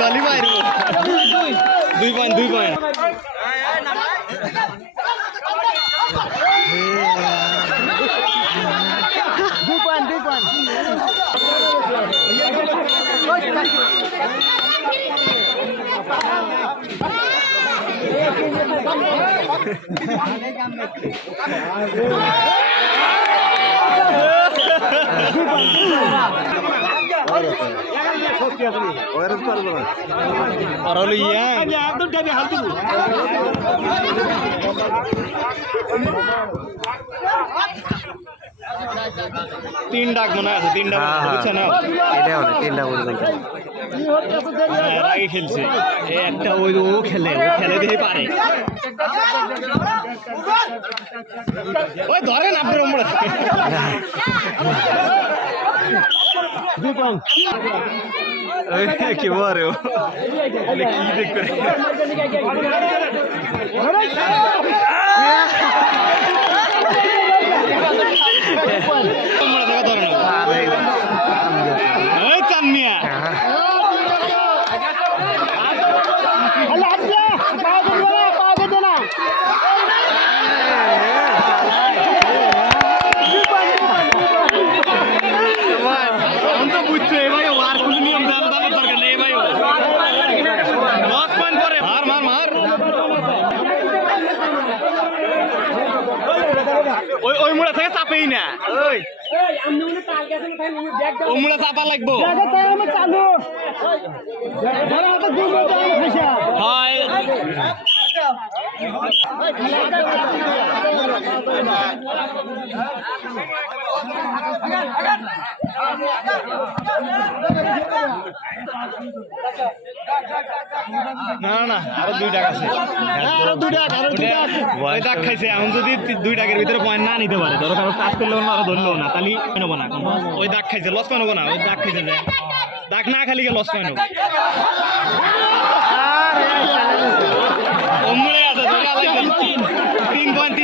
দলি বাইর 2 point 2 point তিন ডাক মনে আছে তিন ডাক আগে খেলছে একটা ওই ও খেলে দিয়ে পারে ওই ধরেন আপনার কি বলে কি দেখবে চানমিয়া ওই মুড়া থেকে চাপেই না ওই মুড়া চাপা লাগবো হয় না না আরো 2 টাকা আছে ওই দাগ খাইছে এখন যদি 2 টাকার ভিতরে পয়েন্ট না নিতে পারে ধরো কারো কাজ করলেও না আরো ধরলো না তাহলে নেবো না ওই দাগ খাইছে লস পাই নেবো না ওই দাগ খাইছে দাগ না খালি লস পাই নেবো আছে 3 পয়েন্ট